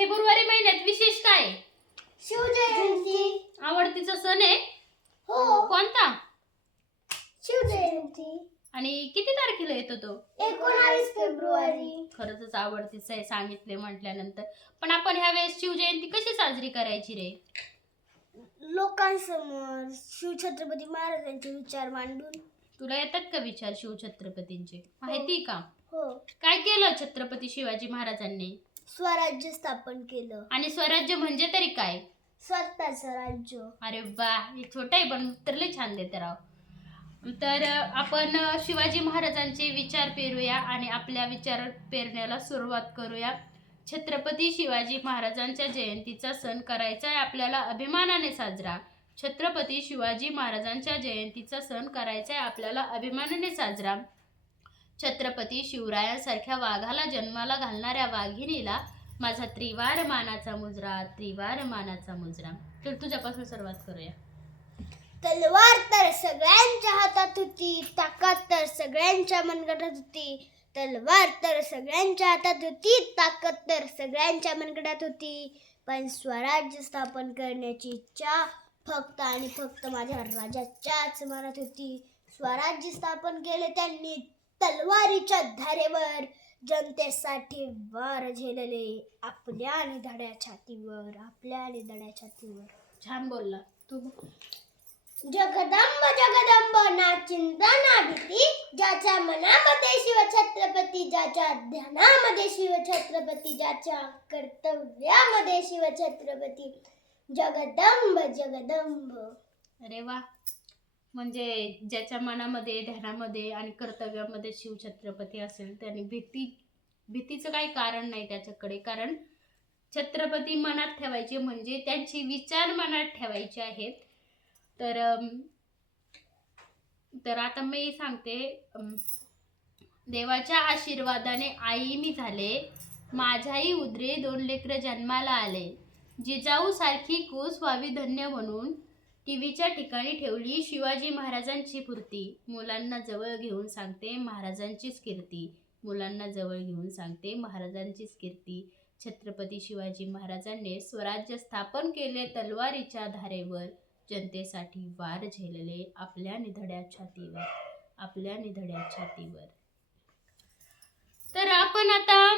February महिन्यात विशेष काय आहे? शिवजयंती. आवडतीचा सण आहे? हो. कोणता? शिवजयंती. आणि किती तारखेला येतो तो? 19 फेब्रुवारी. खरंच आवडतीच आहे सांगितले म्हटल्यानंतर. पण आपण ह्या वेळेस शिवजयंती कशी साजरी करायची रे? लोकांसमोर शिवछत्रपती महाराजांचे विचार मांडून. तुला येतात का विचार शिवछत्रपतींचे? माहिती का? हो. काय केलं छत्रपती शिवाजी महाराजांनी? स्वराज्य स्थापन केलं. आणि स्वराज्य म्हणजे तरी काय? स्वतःचं राज्य. अरे वा, हे छोटं आहे पण उत्तर लय छान देते राव. तर आपण शिवाजी महाराजांचे विचार पेरूया आणि आपल्या विचार पेरण्याला सुरुवात करूया. छत्रपती शिवाजी महाराजांच्या जयंतीचा सण करायचा आहे आपल्याला अभिमानाने साजरा. छत्रपती शिवाजी महाराजांच्या जयंतीचा सण करायचा आहे आपल्याला अभिमानाने साजरा. छत्रपती शिवरायांसारख्या वाघाला जन्माला घालणाऱ्या वाघिणीला माझा त्रिवार मानाचा मुजरा, त्रिवार मानाचा मुजरा. तर तुझ्यापासून सुरुवात करूया. तलवार तर सगळ्यांच्या हातात होती, ताकद तर सगळ्यांच्या मनगटात होती. तलवार तर सगळ्यांच्या हातात होती, ताकद तर सगळ्यांच्या मनगटात होती. पण स्वराज्य स्थापन करण्याची इच्छा फक्त आणि फक्त माझ्या राजाच्याच मनात होती. स्वराज्य स्थापन केले त्यांनी तलवारीच्या धारेवर, जनतेसाठी वार झेलले आपल्या निधड्या छातीवर, आपल्या निधड्या छातीवर. छान बोलला तू. जगदंब जगदंब ना चिंता ना भीती, ज्याच्या मनामध्ये शिवछत्रपती, ज्याच्या ध्यानामध्ये शिवछत्रपती, ज्याच्या कर्तव्यामध्ये शिवछत्रपती. जगदंब जगदंब. अरे वा, म्हणजे ज्याच्या मनामध्ये ध्यानामध्ये आणि कर्तव्यामध्ये शिवछत्रपती असेल त्याने भीतीचं काही कारण नाही त्याच्याकडे. कारण छत्रपती मनात ठेवायचे म्हणजे त्यांचे विचार मनात ठेवायचे आहेत. तर आता मी सांगते. देवाच्या आशीर्वादाने आई मी झाले, माझ्याही उदरे 2 लेकरं जन्माला आले. जिजाऊ सारखी कोस व्हावी धन्य म्हणून टीव्हीच्या ठिकाणी ठेवली शिवाजी महाराजांची मूर्ती. मुलांना जवळ घेऊन सांगते महाराजांचीच कीर्ती, मुलांना जवळ घेऊन सांगते महाराजांचीच कीर्ती. छत्रपती शिवाजी महाराजांनी स्वराज्य स्थापन केले तलवारीच्या धारेवर, जनतेसाठी वार झेलले आपल्या निधड्या छातीवर, आपल्या निधड्या छातीवर. तर आपण आता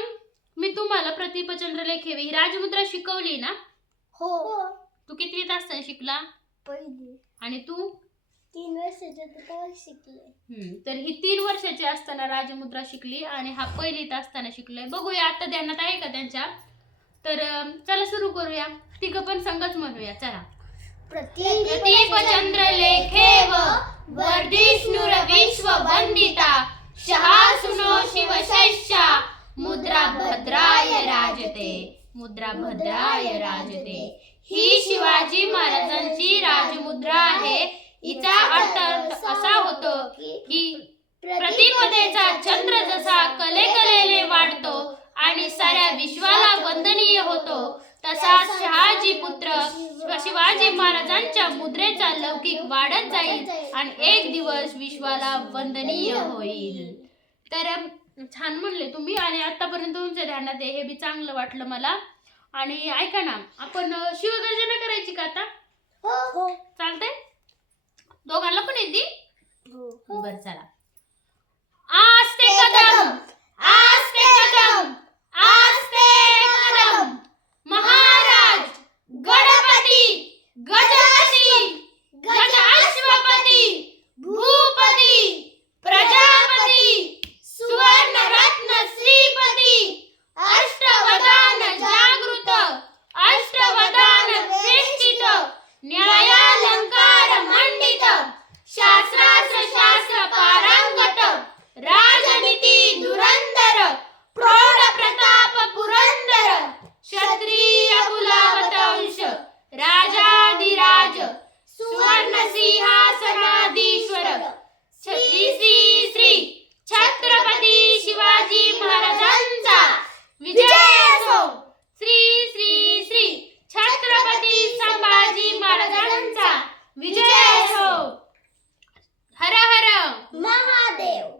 मी तुम्हाला प्रतिपचंद्र लेखे ही राजमुद्रा शिकवली ना? हो. तू कितवीत असताना शिकला? पहिली. आणि तू? 3 वर्षाच्या तेव्हा शिकले. तर ही 3 वर्षाची असताना राजमुद्रा शिकली आणि हा पहिलीत असताना शिकलाय. बघूया आता ध्यानात आहे का त्यांच्या? तर चला सुरू करूया. तिघं पण संगच म्हणूया. चला. प्रतिपचंद्र लेखेव वर्धिष्णुर विश्व वंदिता, शहासुनो शिवशेषा, मुद्रा भद्राय राजते, मुद्रा भद्राय राजते. ही शिवाजी महाराजांची राजमुद्रा आहे. हिचा अर्थ असा होतो की प्रतिपदेचा चंद्र जसा कलेकलेने वाढतो आणि साऱ्या विश्वाला वंदनीय होतो, तसा शहाजी पुत्र शिवाजी महाराजांच्या मुद्रेचा लौकिक वाढत जाईल आणि एक दिवस विश्वाला वंदनीय होईल. तर छान म्हणले तुम्ही आणि आतापर्यंत तुमच्या ध्यानात आहे हे बी चांगलं वाटलं मला. आणि ऐका ना, आपण शिवगर्जना करायची का आता? हो. चालतंय? दोघांना पण येते? हो. बरं चला. आस्ते कदम, आस्ते कदम, आस्ते